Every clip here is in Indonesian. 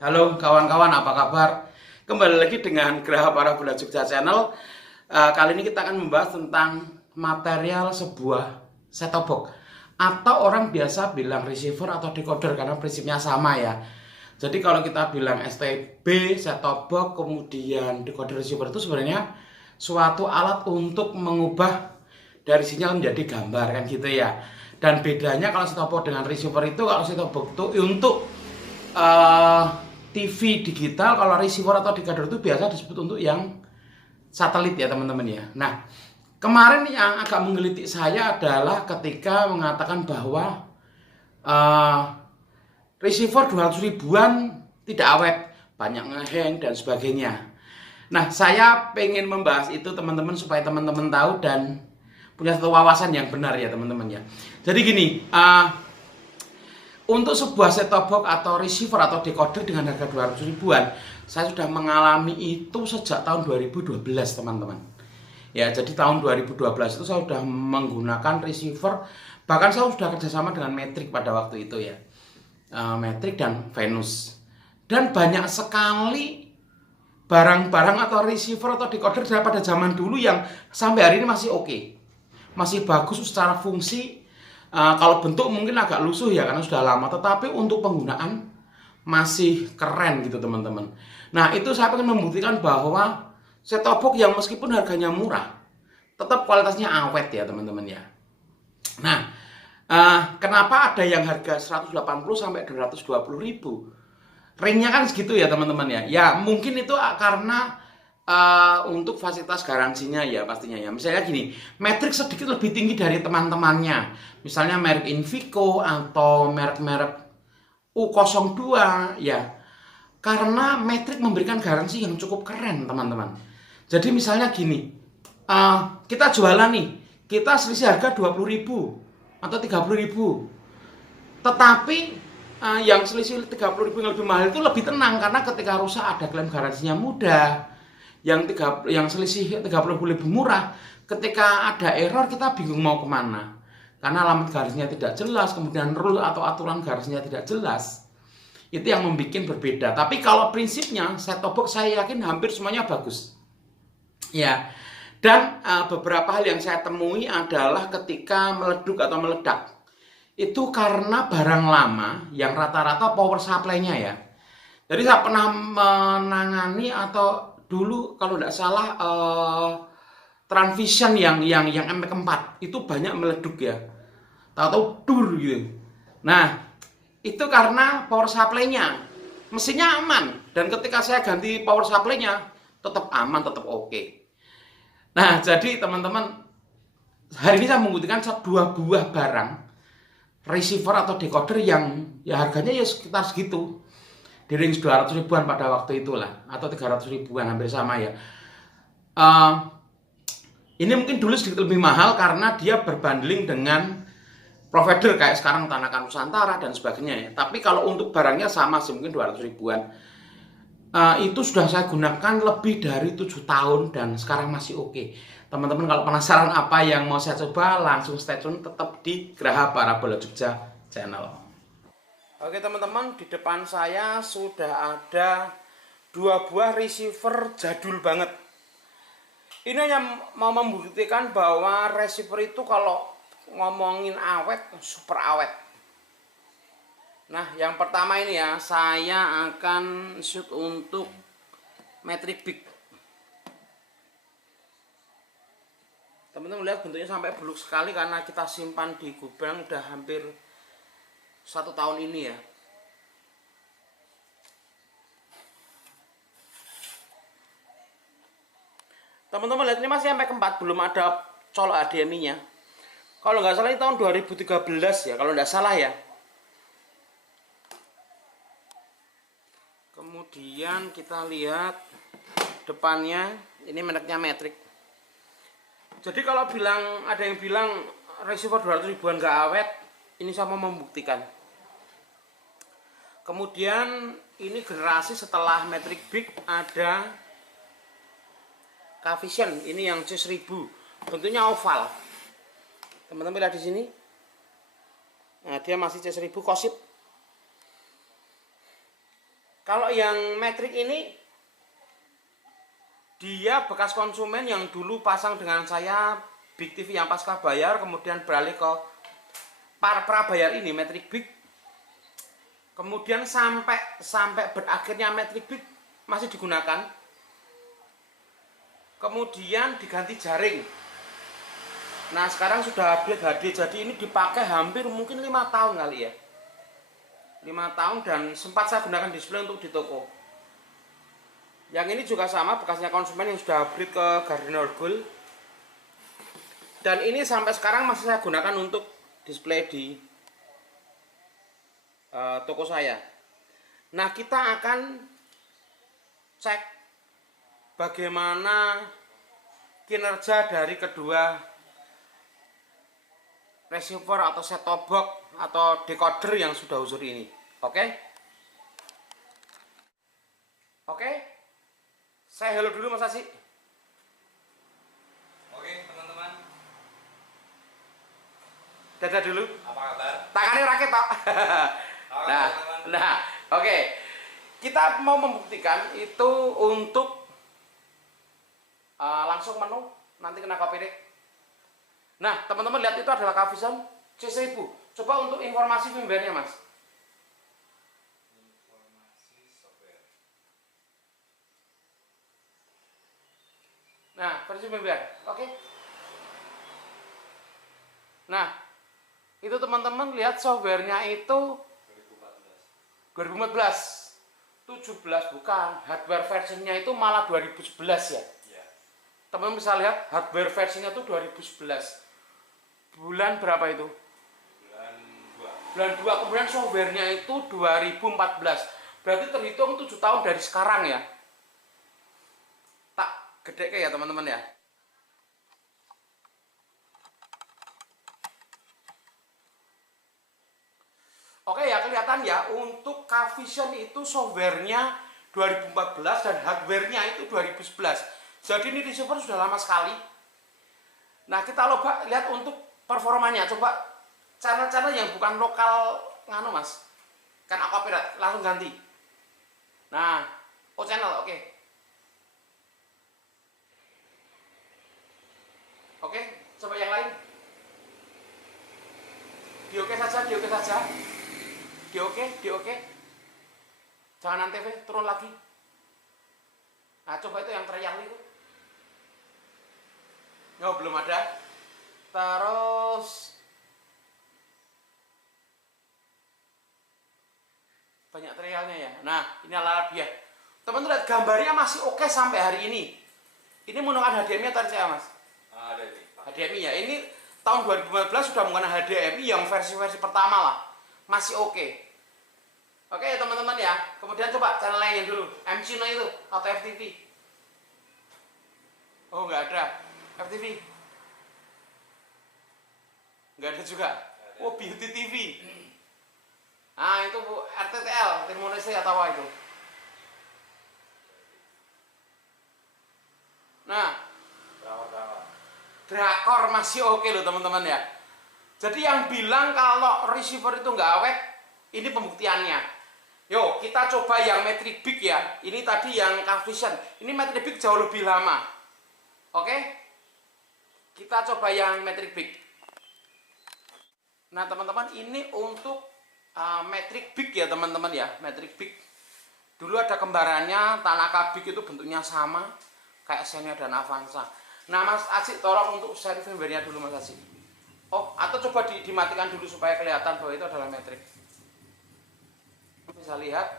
Halo kawan-kawan, apa kabar? Kembali lagi dengan Graha Parabola Jogja Channel. Kali ini kita akan membahas tentang material sebuah set-top box, atau orang biasa bilang receiver atau decoder karena prinsipnya sama ya. Jadi kalau kita bilang STB, set-top box, kemudian decoder receiver itu sebenarnya suatu alat untuk mengubah dari sinyal menjadi gambar kan gitu ya. Dan bedanya kalau set-top box dengan receiver itu, kalau set-top box itu untuk eh, TV digital, kalau receiver atau decoder itu biasa disebut untuk yang satelit ya teman-teman ya. Nah, kemarin yang agak menggelitik saya adalah ketika mengatakan bahwa uh, receiver 200 ribuan tidak awet, banyak ngeheng dan sebagainya. Nah, saya pengen membahas itu teman-teman supaya teman-teman tahu dan punya satu wawasan yang benar ya teman-teman ya. Jadi gini, untuk sebuah set-top box atau receiver atau decoder dengan harga 200 ribuan, saya sudah mengalami itu sejak tahun 2012 teman-teman. Ya, jadi tahun 2012 itu saya sudah menggunakan receiver, bahkan saya sudah kerjasama dengan Matrix pada waktu itu ya. Matrix dan Venus. Dan banyak sekali barang-barang atau receiver atau decoder pada zaman dulu yang sampai hari ini masih oke. Masih bagus secara fungsi. Kalau bentuk mungkin agak lusuh ya karena sudah lama, tetapi untuk penggunaan masih keren gitu teman-teman. Nah, itu saya ingin membuktikan bahwa set-top box yang meskipun harganya murah tetap kualitasnya awet ya teman-teman ya. Nah, kenapa ada yang harga 180 sampai 220 ribu? Ringnya kan segitu ya teman-teman ya. Ya mungkin itu karena untuk fasilitas garansinya ya pastinya ya. Misalnya gini, Matrix sedikit lebih tinggi dari teman-temannya. Misalnya merek Invico atau merek-merek U02 ya. Karena Matrix memberikan garansi yang cukup keren teman-teman. Jadi misalnya gini, kita jualan nih, kita selisih harga 20 ribu atau 30 ribu. Tetapi yang selisih 30 ribu yang lebih mahal itu lebih tenang karena ketika rusak ada klaim garansinya mudah. Yang selisih 30 ribu lebih murah, ketika ada error kita bingung mau kemana karena alamat garisnya tidak jelas, kemudian rule atau aturan garisnya tidak jelas. Itu yang membuat berbeda. Tapi kalau prinsipnya set-top box saya yakin hampir semuanya bagus ya. Dan beberapa hal yang saya temui adalah ketika meleduk atau meledak itu karena barang lama yang rata-rata power supply-nya ya. Jadi saya pernah menangani atau dulu kalau tidak salah Transvision yang MX4 itu banyak meleduk ya. Tahu-tahu dur gitu. Nah, itu karena power supply-nya. Mesinnya aman dan ketika saya ganti power supply-nya tetap aman, tetap oke. Nah, jadi teman-teman, hari ini saya membuktikan dua buah barang receiver atau decoder yang ya harganya ya sekitar segitu, di range 200 ribuan pada waktu itulah, atau 300 ribuan hampir sama ya. Ini mungkin dulu sedikit lebih mahal karena dia berbanding dengan provider kayak sekarang Tanakan Nusantara dan sebagainya ya. Tapi kalau untuk barangnya sama sih, mungkin 200 ribuan. Itu sudah saya gunakan lebih dari 7 tahun dan sekarang masih oke. Teman-teman kalau penasaran apa yang mau saya coba, langsung stay tune tetap di Graha Parabola Jogja Channel. Oke teman-teman, di depan saya sudah ada dua buah receiver jadul banget. Ini hanya mau membuktikan bahwa receiver itu kalau ngomongin awet, super awet. Nah, yang pertama ini ya, saya akan shoot untuk Matrix Big. Teman-teman lihat bentuknya sampai buluk sekali karena kita simpan di gudang udah hampir 1 tahun ini ya. Teman-teman lihat ini masih sampai keempat, belum ada colok HDMI-nya. Kalau nggak salah ini tahun 2013 ya, kalau nggak salah ya. Kemudian kita lihat depannya, ini mereknya Matrix. Jadi kalau ada yang bilang receiver 200 ribuan nggak awet, ini sama membuktikan. Kemudian ini generasi setelah Matrix Big ada K-Vision, ini yang C1000, bentuknya oval. Teman-teman lihat di sini. Nah, dia masih C1000 Kosip. Kalau yang metrik ini dia bekas konsumen yang dulu pasang dengan saya Big TV yang pasca bayar, kemudian beralih ke prabayar ini Matrix Big. Kemudian sampai berakhirnya Matrix Big masih digunakan. Kemudian diganti jaring. Nah, sekarang sudah update HD, jadi ini dipakai hampir mungkin 5 tahun kali ya. 5 tahun dan sempat saya gunakan display untuk di toko. Yang ini juga sama, bekasnya konsumen yang sudah upgrade ke Gardiner Gold. Dan ini sampai sekarang masih saya gunakan untuk display di toko saya. Nah, kita akan cek bagaimana kinerja dari kedua receiver atau set top box atau decoder yang sudah uzur ini. Oke? Oke? Saya hello dulu Mas Asi. Oke teman-teman. Dadah dulu. Apa kabar? Tangannya rakit Pak. Nah, oke. Kita mau membuktikan itu untuk langsung menu, nanti kena copyright. Nah, teman-teman lihat itu adalah Cavision C1000. Coba untuk informasi firmware-nya, Mas. Informasi software. Nah, versi firmware. Oke. Nah, itu teman-teman lihat software-nya itu 2014. 17 bukan. Hardware versinya itu malah 2011 ya. Teman-teman bisa lihat hardware versinya itu 2011. Bulan berapa itu? Bulan 2. Kemudian softwarenya itu 2014. Berarti terhitung 7 tahun dari sekarang ya. Tak gede ya teman-teman ya. Oke ya, kelihatan ya, untuk Cavision itu softwarenya 2014 dan hardwarenya itu 2011. Jadi ini receiver sudah lama sekali. Nah, kita coba lihat untuk performanya. Coba channel-channel yang bukan lokal nganu Mas, kan copyright, langsung ganti. Nah, channel, oke. Oke, coba yang lain. Di oke saja, di oke saja. Di oke. Jangan antv, turun lagi. Nah, coba itu yang teriak itu. Oh, belum ada. Terus banyak trialnya ya. Nah, ini ala dia. Teman-teman lihat gambarnya masih oke sampai hari ini. Ini menggunakan HDMI atau RCA, Mas? HDMI. HDMI ya. Ini tahun 2015 sudah menggunakan HDMI yang versi-versi pertama lah. Masih oke. Oke ya teman-teman ya. Kemudian coba channel lain dulu. MCino itu atau FTV. Oh, nggak ada. FTV. Nggak ada juga. Oh, Beauty TV. Nah, itu RTTL, Timor-Leste atau apa itu. Nah, drakor masih oke loh teman-teman ya. Jadi yang bilang kalau receiver itu nggak awet, ini pembuktiannya. Yuk, kita coba yang Matrix Big ya. Ini tadi yang Cavision. Ini Matrix Big jauh lebih lama. Oke? Kita coba yang Matrix Big. Nah, teman-teman, ini untuk Matrix Big ya, teman-teman ya. Matrix Big. Dulu ada kembarannya, Tanaka Big itu bentuknya sama kayak Xenia dan Avanza. Nah, Mas Asyik tolong untuk share firmware-nya dulu, Mas Asyik. Oh, atau coba dimatikan dulu supaya kelihatan bahwa itu adalah Matrix. Bisa lihat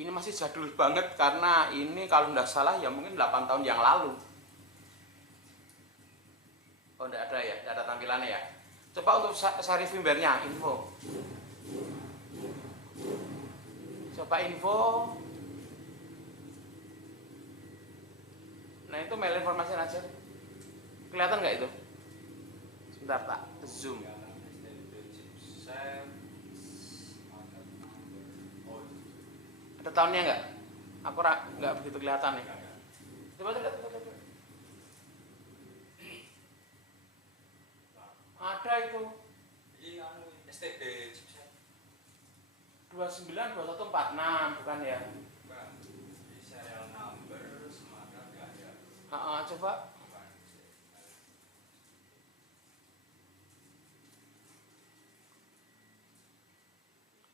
ini masih jadul banget karena ini kalau nggak salah ya mungkin 8 tahun yang lalu. Oh, nggak ada ya, nggak ada tampilannya ya. Coba untuk seri firmware-nya, info. Coba info. Nah, itu mail informasi aja. Kelihatan nggak itu? Sebentar, tak zoom. Ada tahunnya nggak? Aku nggak begitu kelihatan nih. Coba lihat. Ada itu. Ini STB chipset. 292146 bukan ya? Bukan. Di serial number semuanya nggak ada. Coba. Bukan.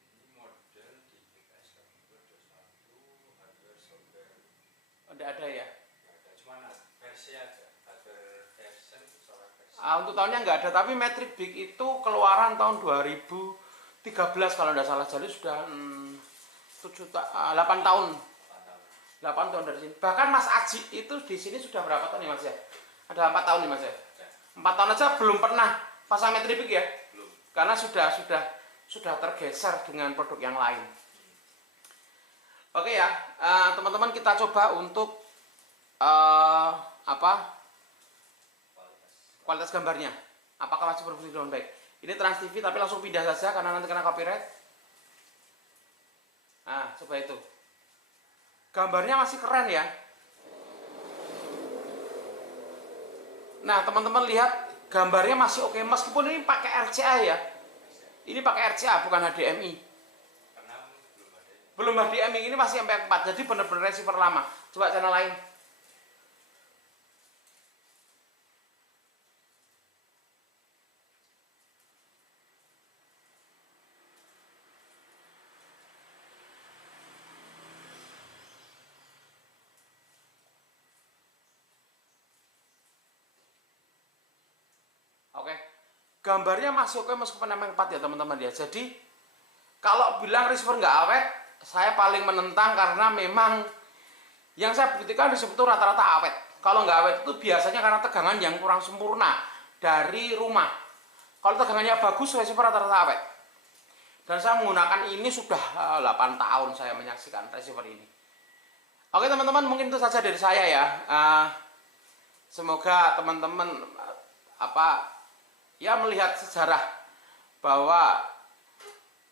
Ini model di PKS Kabupaten 21 hardware software. Udah ada ya? Nggak ada, cuma versi aja. Hardware version software versi. Untuk tahunnya nggak ada, tapi Matrix Big itu keluaran tahun 2013 kalau nggak salah, jadi sudah 8 tahun. 8 tahun dari sini. Bahkan Mas Aji itu di sini sudah berapa tahun nih Mas ya? Ada 4 tahun nih Mas ya? 4 tahun aja belum pernah pasang Matrix Big ya? Belum. Karena sudah tergeser dengan produk yang lain. Oke ya, teman-teman kita coba untuk kualitas gambarnya. Apakah masih berfungsi dengan baik? Ini Trans TV tapi langsung pindah saja karena nanti kena copyright. Nah, coba itu. Gambarnya masih keren ya. Nah, teman-teman lihat gambarnya masih oke meskipun ini pakai RCA ya. Ini pakai RCA bukan HDMI. Karena Belum HDMI, ini masih MP4. Jadi benar-benar receiver lama. Coba channel lain. Oke, gambarnya masih oke meskipun MP4 ya teman-teman ya. Jadi kalau bilang receiver nggak awet, saya paling menentang karena memang yang saya buktikan receiver itu rata-rata awet. Kalau nggak awet itu biasanya karena tegangan yang kurang sempurna dari rumah. Kalau tegangannya bagus, receiver rata-rata awet. Dan saya menggunakan ini sudah 8 tahun saya menyaksikan receiver ini. Oke teman-teman, mungkin itu saja dari saya ya. Semoga teman-teman melihat sejarah bahwa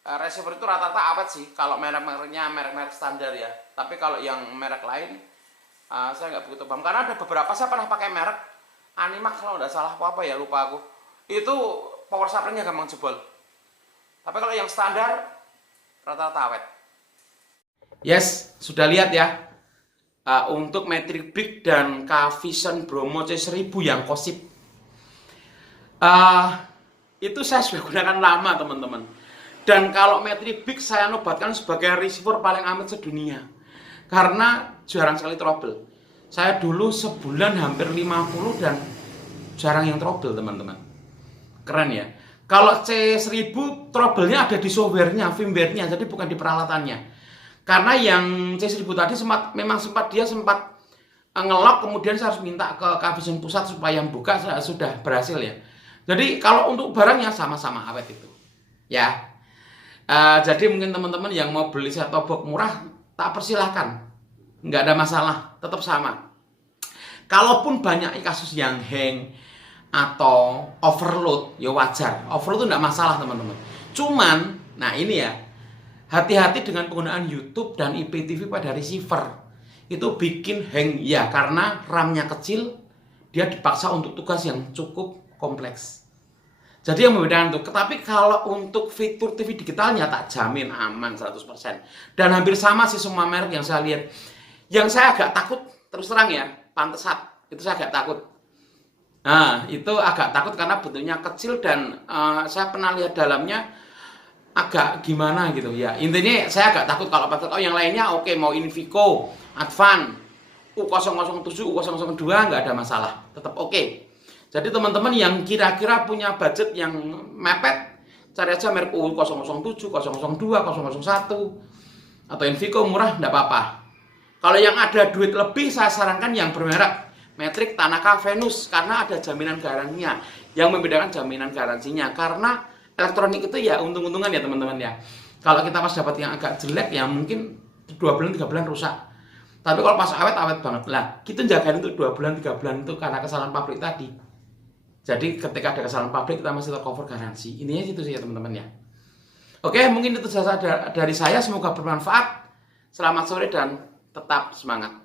receiver itu rata-rata awet sih kalau merek-mereknya merek-merek standar ya. Tapi kalau yang merek lain saya nggak begitu paham karena ada beberapa saya pernah pakai merek Animax kalau nggak salah apa ya, lupa aku. Itu power supply-nya gampang jebol. Tapi kalau yang standar rata-rata awet. Yes, sudah lihat ya. Untuk Matrix Big dan K-Vision Bromo C1000 yang kosip. Itu saya sudah gunakan lama teman-teman. Dan kalau Matrix Big saya nobatkan sebagai receiver paling aman sedunia. Karena jarang sekali trouble. Saya dulu sebulan hampir 50 dan jarang yang trouble teman-teman. Keren ya. Kalau C1000 trouble-nya ada di software-nya, firmware-nya, jadi bukan di peralatannya. Karena yang C1000 tadi dia sempat ngelok, kemudian saya harus minta ke K-Vision pusat supaya buka, sudah berhasil ya. Jadi kalau untuk barangnya sama-sama awet itu. Ya. Jadi mungkin teman-teman yang mau beli set-top box murah tak persilahkan, nggak ada masalah, tetap sama. Kalaupun banyak kasus yang hang atau overload, ya wajar. Overload itu nggak masalah teman-teman. Cuman, nah ini ya, hati-hati dengan penggunaan YouTube dan IPTV pada receiver. Itu bikin hang ya karena RAM-nya kecil, dia dipaksa untuk tugas yang cukup kompleks. Jadi yang membedakan itu. Tapi kalau untuk fitur TV digitalnya tak jamin aman 100%. Dan hampir sama sih semua merek yang saya lihat. Yang saya agak takut, terus terang ya, Pantesat. Itu saya agak takut. Nah, itu agak takut karena bentuknya kecil dan saya pernah lihat dalamnya agak gimana gitu ya. Intinya saya agak takut kalau Pantesat. Oh yang lainnya oke, mau Invico, Advan, U007, U002 nggak ada masalah. Tetap oke. Jadi teman-teman yang kira-kira punya budget yang mepet, cari aja merek U007, 002, 001, atau Invico murah, enggak apa-apa. Kalau yang ada duit lebih, saya sarankan yang bermerek Matrix, Tanaka, Venus, karena ada jaminan garansinya. Yang membedakan jaminan garansinya, karena elektronik itu ya untung-untungan ya teman-teman ya. Kalau kita pas dapat yang agak jelek, ya mungkin 2 bulan, 3 bulan rusak. Tapi kalau pas awet, awet banget. Lah, kita jagain untuk 2 bulan, 3 bulan itu karena kesalahan pabrik tadi. Jadi ketika ada kesalahan pabrik kita masih tercover garansi. Intinya itu sih ya teman-teman ya. Oke, mungkin itu saja dari saya. Semoga bermanfaat. Selamat sore dan tetap semangat.